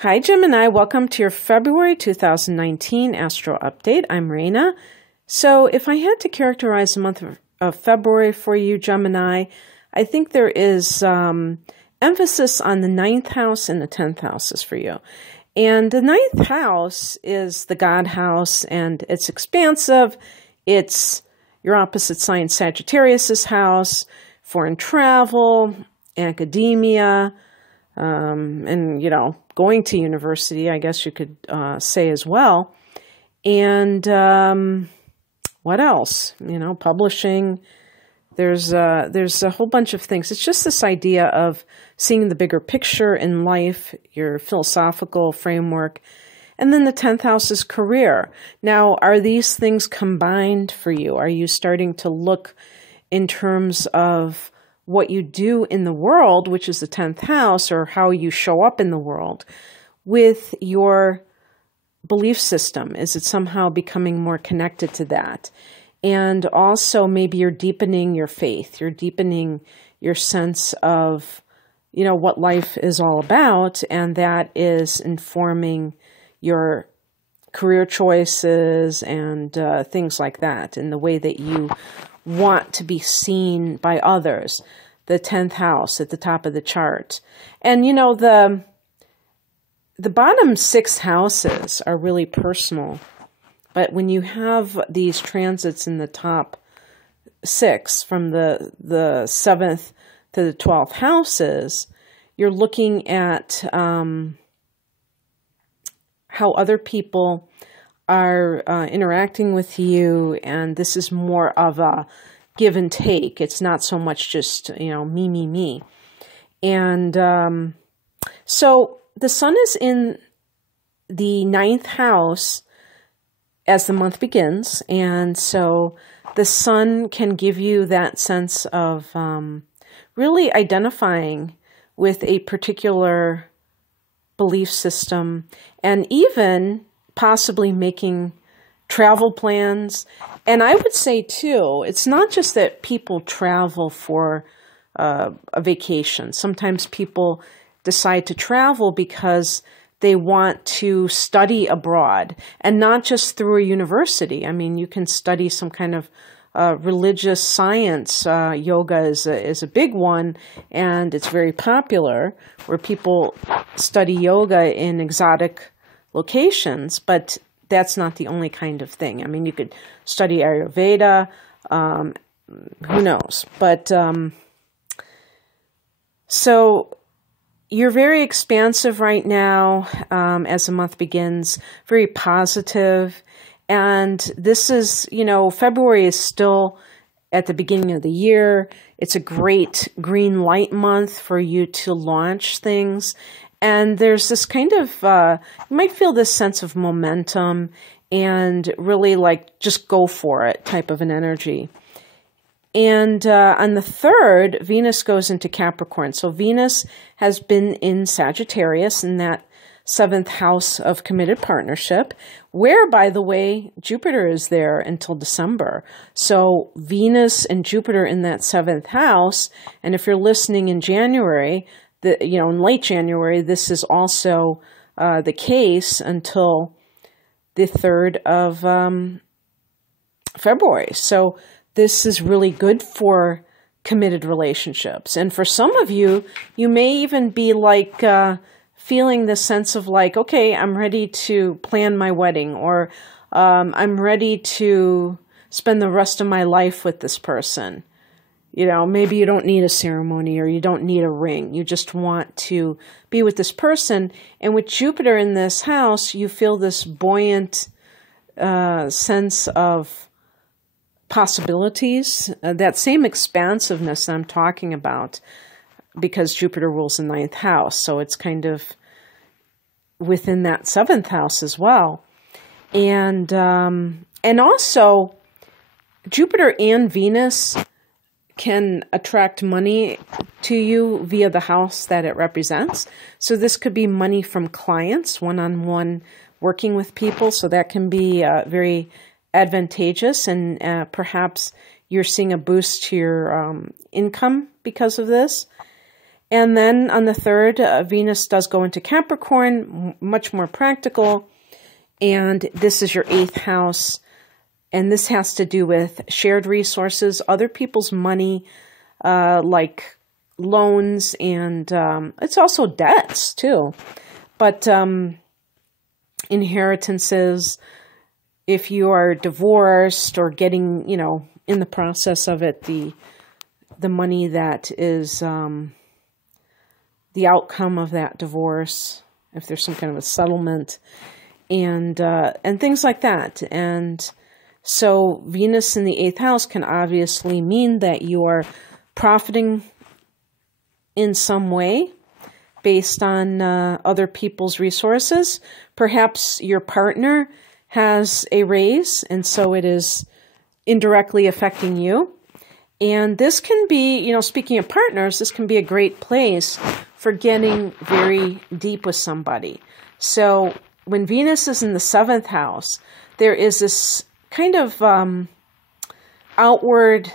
Hi, Gemini. Welcome to your February 2019 Astro Update. I'm Raina. So if I had to characterize the month of February for you, Gemini, I think there is emphasis on the 9th house and the 10th houses for you. And the 9th house is the God house, and it's expansive. It's your opposite sign, Sagittarius's house, foreign travel, academia, and, going to university, I guess you could say as well. And what else? Publishing. There's a whole bunch of things. It's just this idea of seeing the bigger picture in life, your philosophical framework. And then the 10th house is career. Now, are these things combined for you? Are you starting to look in terms of what you do in the world, which is the 10th house, or how you show up in the world, with your belief system? Is it somehow becoming more connected to that? And also maybe you're deepening your faith. You're deepening your sense of, what life is all about, and that is informing your career choices and things like that, and the way that you want to be seen by others. The 10th house at the top of the chart. And the bottom 6 houses are really personal. But when you have these transits in the top 6, from the 7th to the 12th houses, you're looking at how other people are interacting with you, and this is more of a give and take. It's not so much just, me. And so the sun is in the 9th house as the month begins, and so the sun can give you that sense of really identifying with a particular belief system, and even possibly making travel plans. And I would say, too, it's not just that people travel for a vacation. Sometimes people decide to travel because they want to study abroad, and not just through a university. I mean, you can study some kind of religious science. Yoga is a big one, and it's very popular, where people study yoga in exotic locations, but that's not the only kind of thing. I mean, you could study Ayurveda, who knows? But so you're very expansive right now as the month begins, very positive. And this is, February is still at the beginning of the year. It's a great green light month for you to launch things. And there's this kind of, you might feel this sense of momentum and really just go for it type of an energy. And on the 3rd, Venus goes into Capricorn. So Venus has been in Sagittarius, in that 7th house of committed partnership, where, by the way, Jupiter is there until December. So Venus and Jupiter in that 7th house. And if you're listening in January, in late January, this is also the case until the 3rd of February. So this is really good for committed relationships. And for some of you, you may even be feeling the sense of okay, I'm ready to plan my wedding, or I'm ready to spend the rest of my life with this person. Maybe you don't need a ceremony, or you don't need a ring. You just want to be with this person. And with Jupiter in this house, you feel this buoyant sense of possibilities, that same expansiveness I'm talking about, because Jupiter rules the 9th house. So it's kind of within that 7th house as well. And also Jupiter and Venus can attract money to you via the house that it represents. So this could be money from clients, one-on-one working with people. So that can be very advantageous, and perhaps you're seeing a boost to your income because of this. And then on the 3rd, Venus does go into Capricorn, much more practical. And this is your 8th house. And this has to do with shared resources, other people's money, like loans, and it's also debts too. But inheritances, if you are divorced or getting, you know, in the process of it, the money that is the outcome of that divorce, if there's some kind of a settlement, and things like that. And so Venus in the 8th house can obviously mean that you are profiting in some way based on other people's resources. Perhaps your partner has a raise, and so it is indirectly affecting you. And this can be, you know, speaking of partners, this can be a great place for getting very deep with somebody. So when Venus is in the 7th house, there is this kind of outward,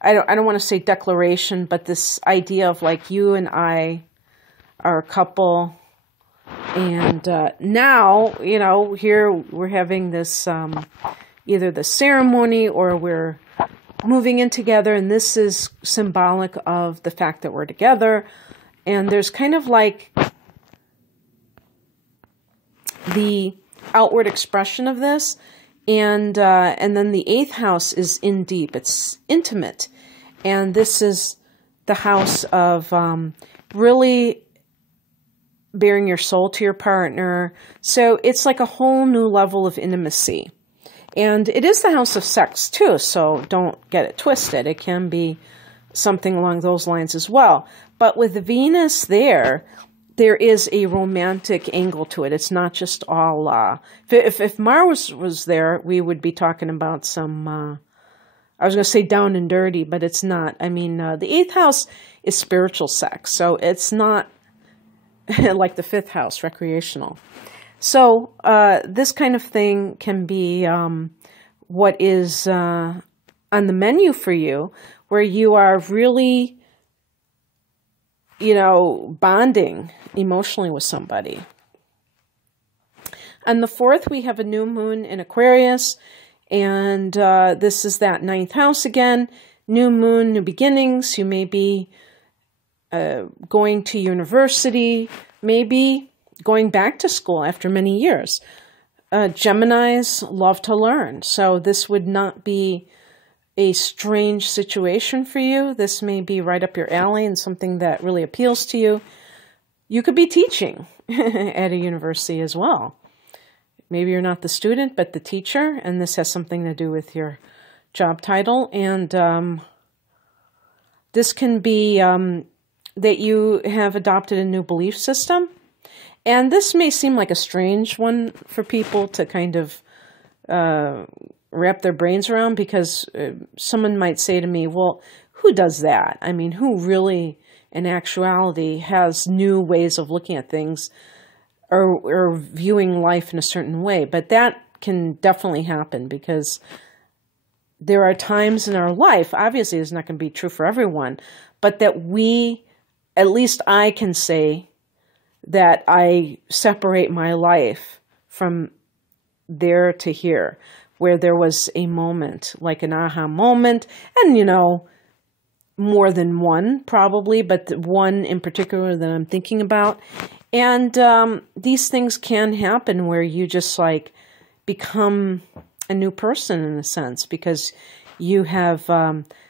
I don't want to say declaration, but this idea of like, you and I are a couple. And now, you know, here we're having this, either the ceremony or we're moving in together. And this is symbolic of the fact that we're together. And there's kind of like the outward expression of this. And then the 8th house is in deep. It's intimate. And this is the house of really bearing your soul to your partner. So it's like a whole new level of intimacy. And it is the house of sex too, so don't get it twisted. It can be something along those lines as well. But with Venus there is a romantic angle to it. It's not just all, if Mars was there, we would be talking about some, I was going to say down and dirty, but it's not. I mean, the 8th house is spiritual sex, so it's not like the 5th house, recreational. So this kind of thing can be what is on the menu for you, where you are really, you know, bonding emotionally with somebody. On the 4th, we have a new moon in Aquarius, and this is that 9th house again. New moon, new beginnings. You may be going to university, maybe going back to school after many years. Geminis love to learn, so this would not be a strange situation for you. This may be right up your alley and something that really appeals to you. You could be teaching at a university as well. Maybe you're not the student, but the teacher, and this has something to do with your job title. And this can be that you have adopted a new belief system. And this may seem like a strange one for people to kind of wrap their brains around, because someone might say to me, well, who does that? I mean, who really, in actuality, has new ways of looking at things or viewing life in a certain way? But that can definitely happen, because there are times in our life, obviously it's not going to be true for everyone, but that we, at least I can say that I separate my life from there to here, where there was a moment, like an aha moment, and, you know, more than one probably, but the one in particular that I'm thinking about. And these things can happen where you just like become a new person in a sense, because you have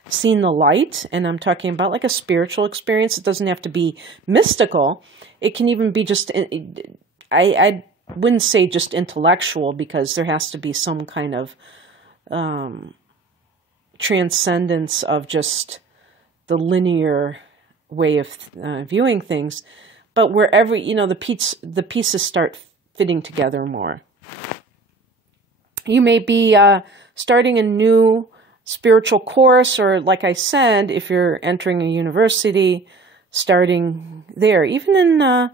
seen the light. And I'm talking about like a spiritual experience. It doesn't have to be mystical. It can even be just, I wouldn't say just intellectual, because there has to be some kind of transcendence of just the linear way of viewing things. But wherever, you know, the pieces start fitting together more. You may be starting a new spiritual course, or like I said, if you're entering a university, starting there. Even in,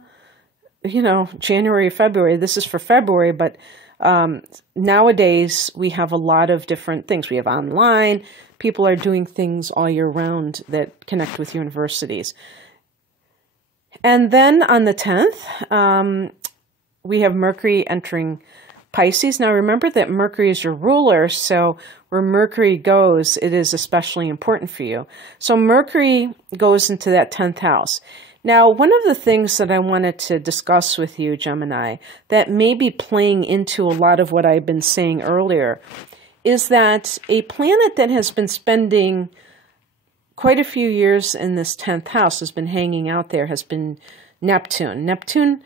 you know, January, February, this is for February, but nowadays we have a lot of different things. We have online. People are doing things all year round that connect with universities. And then on the 10th, we have Mercury entering Pisces. Now remember that Mercury is your ruler, so where Mercury goes, it is especially important for you. So Mercury goes into that 10th house. Now, one of the things that I wanted to discuss with you, Gemini, that may be playing into a lot of what I've been saying earlier, is that a planet that has been spending quite a few years in this 10th house, has been hanging out there, has been Neptune. Neptune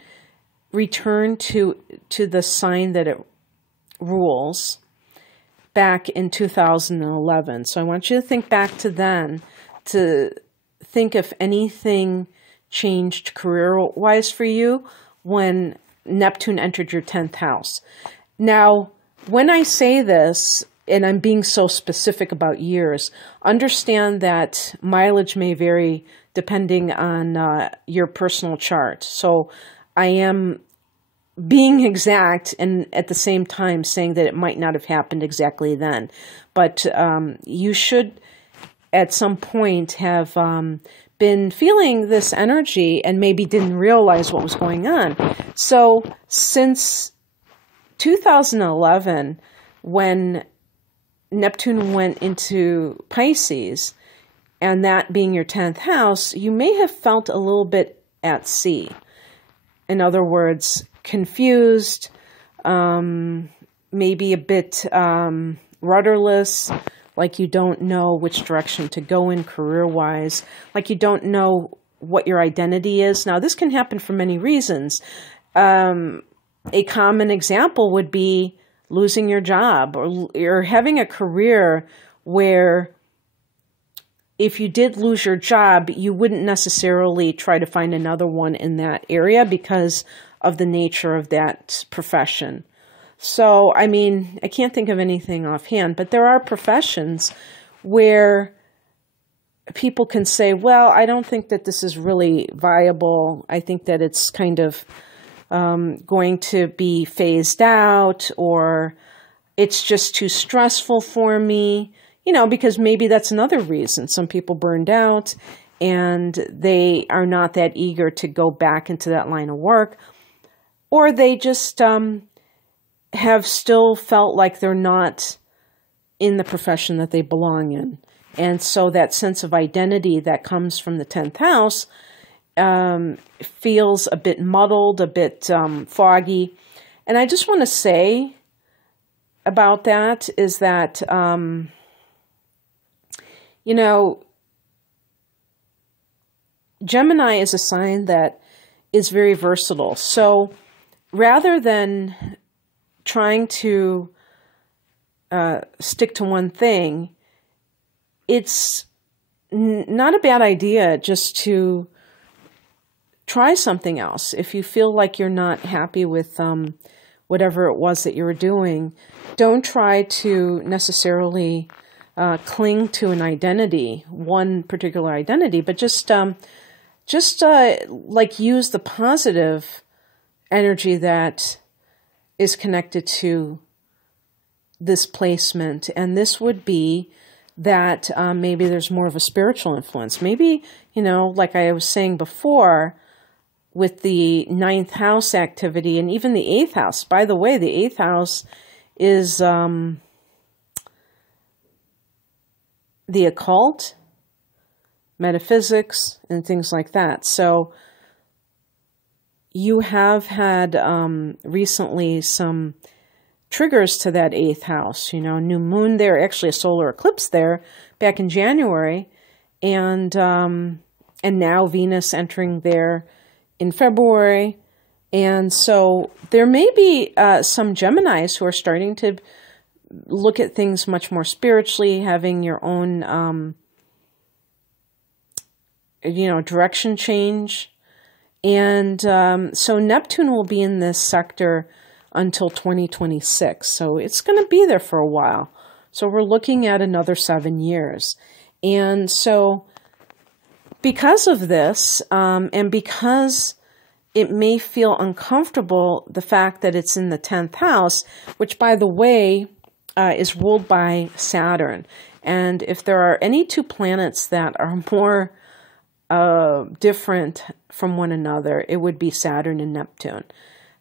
returned to the sign that it rules back in 2011. So I want you to think back to then, to think if anything changed career-wise for you when Neptune entered your 10th house. Now, when I say this, and I'm being so specific about years, understand that mileage may vary depending on your personal chart. So I am being exact and at the same time saying that it might not have happened exactly then. But you should at some point have been feeling this energy and maybe didn't realize what was going on. So since 2011, when Neptune went into Pisces, and that being your 10th house, you may have felt a little bit at sea. In other words, confused, maybe a bit rudderless, like you don't know which direction to go in career-wise, like you don't know what your identity is. Now, this can happen for many reasons. A common example would be losing your job or having a career where if you did lose your job, you wouldn't necessarily try to find another one in that area because of the nature of that profession. So, I mean, I can't think of anything offhand, but there are professions where people can say, well, I don't think that this is really viable. I think that it's kind of going to be phased out, or it's just too stressful for me, you know, because maybe that's another reason. Some people burned out and they are not that eager to go back into that line of work, or they just have still felt like they're not in the profession that they belong in. And so that sense of identity that comes from the 10th house feels a bit muddled, a bit foggy. And I just want to say about that is that, you know, Gemini is a sign that is very versatile. So rather than trying to stick to one thing, it's not a bad idea just to try something else. If you feel like you're not happy with whatever it was that you were doing, don't try to necessarily cling to an identity, one particular identity, but just like use the positive energy that is connected to this placement. And this would be that maybe there's more of a spiritual influence. Maybe, you know, like I was saying before, with the 9th house activity and even the 8th house. By the way, the 8th house is the occult, metaphysics, and things like that. So you have had recently some triggers to that 8th house, you know, new moon there, actually a solar eclipse there back in January, and now Venus entering there in February. And so there may be some Geminis who are starting to look at things much more spiritually, having your own, you know, direction change. And so Neptune will be in this sector until 2026. So it's going to be there for a while. So we're looking at another 7 years. And so because of this, and because it may feel uncomfortable, the fact that it's in the 10th house, which, by the way, is ruled by Saturn. And if there are any two planets that are more different from one another, it would be Saturn and Neptune.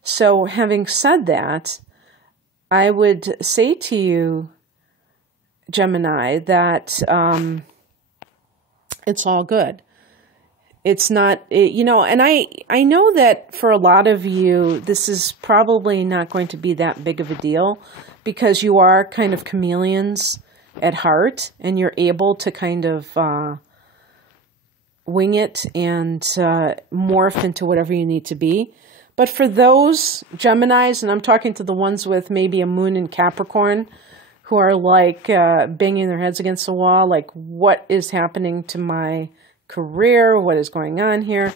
So having said that, I would say to you, Gemini, that it's all good. It's not, you know, and I know that for a lot of you, this is probably not going to be that big of a deal because you are kind of chameleons at heart and you're able to kind of wing it and morph into whatever you need to be. But for those Geminis, and I'm talking to the ones with maybe a moon in Capricorn, who are like banging their heads against the wall, like what is happening to my career? What is going on here?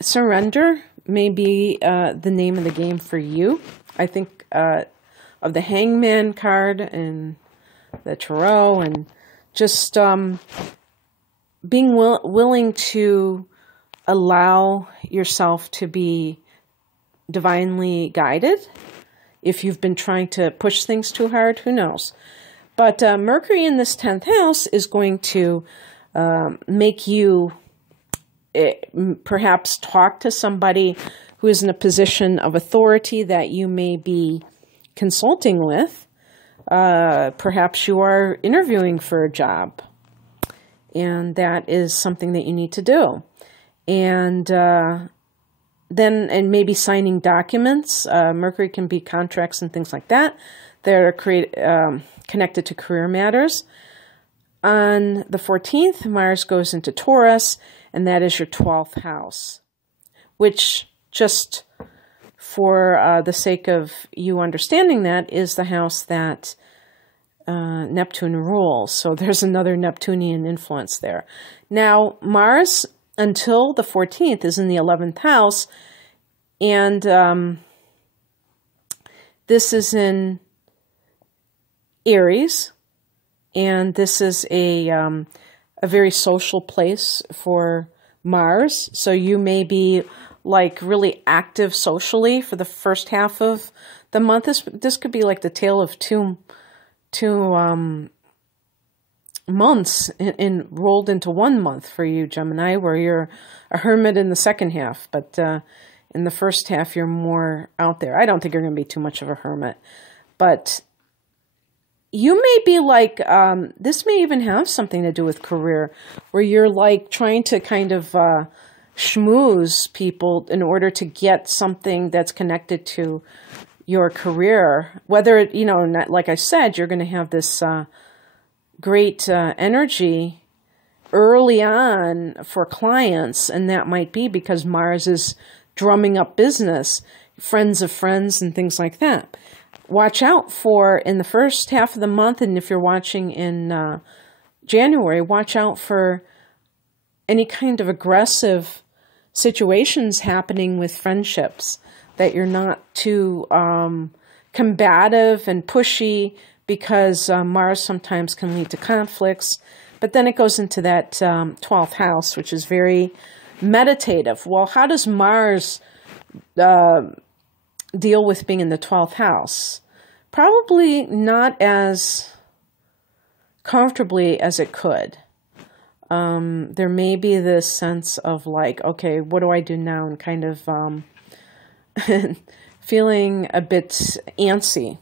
Surrender may be the name of the game for you. I think of the Hangman card and the Tarot, and just being willing to allow yourself to be divinely guided. If you've been trying to push things too hard, who knows? But Mercury in this 10th house is going to make you perhaps talk to somebody who is in a position of authority that you may be consulting with. Perhaps you are interviewing for a job, and that is something that you need to do. And maybe signing documents. Mercury can be contracts and things like that are connected to career matters. On the 14th, Mars goes into Taurus, and that is your 12th house, which, just for the sake of you understanding that, is the house that Neptune rules. So there's another Neptunian influence there. Now, Mars, until the 14th, is in the 11th house, and this is in Aries, and this is a very social place for Mars. So you may be like really active socially for the first half of the month. This could be like the tale of two months rolled into 1 month for you, Gemini, where you're a hermit in the second half, but in the first half you're more out there. I don't think you're going to be too much of a hermit, but you may be like, this may even have something to do with career, where you're like trying to kind of schmooze people in order to get something that's connected to your career. Whether, you know, like I said, you're going to have this great energy early on for clients, and that might be because Mars is drumming up business, friends of friends and things like that. Watch out for, in the first half of the month, and if you're watching in January, watch out for any kind of aggressive situations happening with friendships, that you're not too combative and pushy, because Mars sometimes can lead to conflicts. But then it goes into that 12th house, which is very meditative. Well, how does Mars deal with being in the 12th house? Probably not as comfortably as it could. There may be this sense of like, okay, what do I do now? And kind of feeling a bit antsy.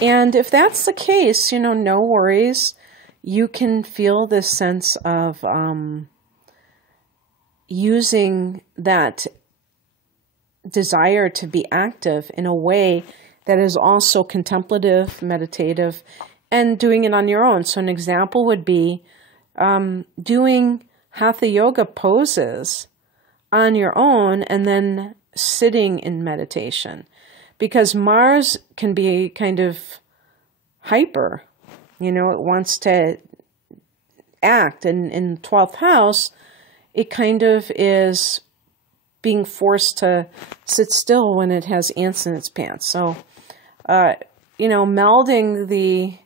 And if that's the case, you know, no worries. You can feel this sense of using that desire to be active in a way that is also contemplative, meditative, and doing it on your own. So an example would be doing hatha yoga poses on your own and then sitting in meditation. Because Mars can be kind of hyper, you know, it wants to act. And in 12th house, it kind of is being forced to sit still when it has ants in its pants. So, you know, melding the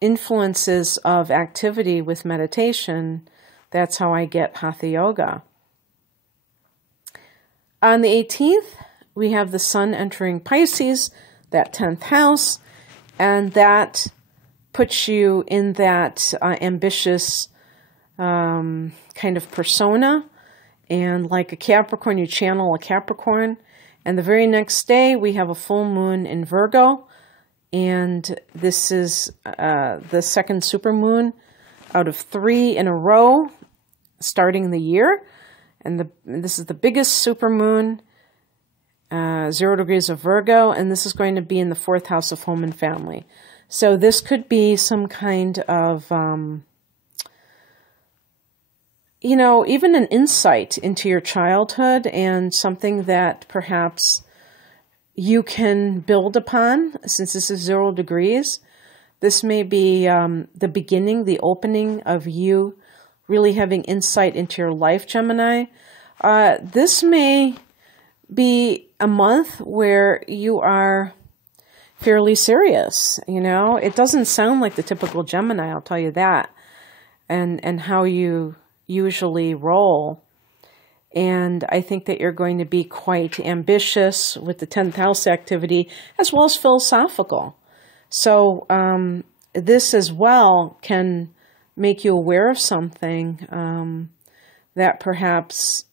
influences of activity with meditation, that's how I get hatha yoga. On the 18th, we have the sun entering Pisces, that 10th house, and that puts you in that ambitious kind of persona. And like a Capricorn, you channel a Capricorn. And the very next day, we have a full moon in Virgo. And this is the second supermoon out of 3 in a row starting the year. And this is the biggest supermoon, 0 degrees of Virgo. And this is going to be in the 4th house of home and family. So this could be some kind of, you know, even an insight into your childhood and something that perhaps you can build upon. Since this is 0 degrees, this may be the beginning, the opening of you really having insight into your life, Gemini. This may be a month where you are fairly serious, you know. It doesn't sound like the typical Gemini, I'll tell you that, and how you usually roll. And I think that you're going to be quite ambitious with the 10th house activity, as well as philosophical. So this as well can make you aware of something that perhaps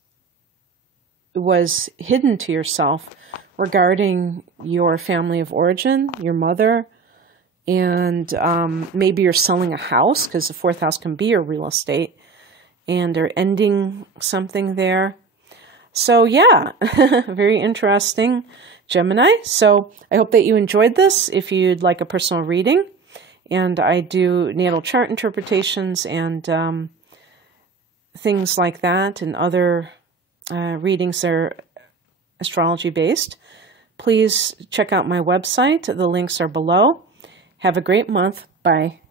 was hidden to yourself regarding your family of origin, your mother, and maybe you're selling a house, because the 4th house can be your real estate, and are ending something there. So yeah, very interesting, Gemini. So I hope that you enjoyed this. If you'd like a personal reading, and I do natal chart interpretations and things like that, and other readings are astrology based, please check out my website. The links are below. Have a great month. Bye.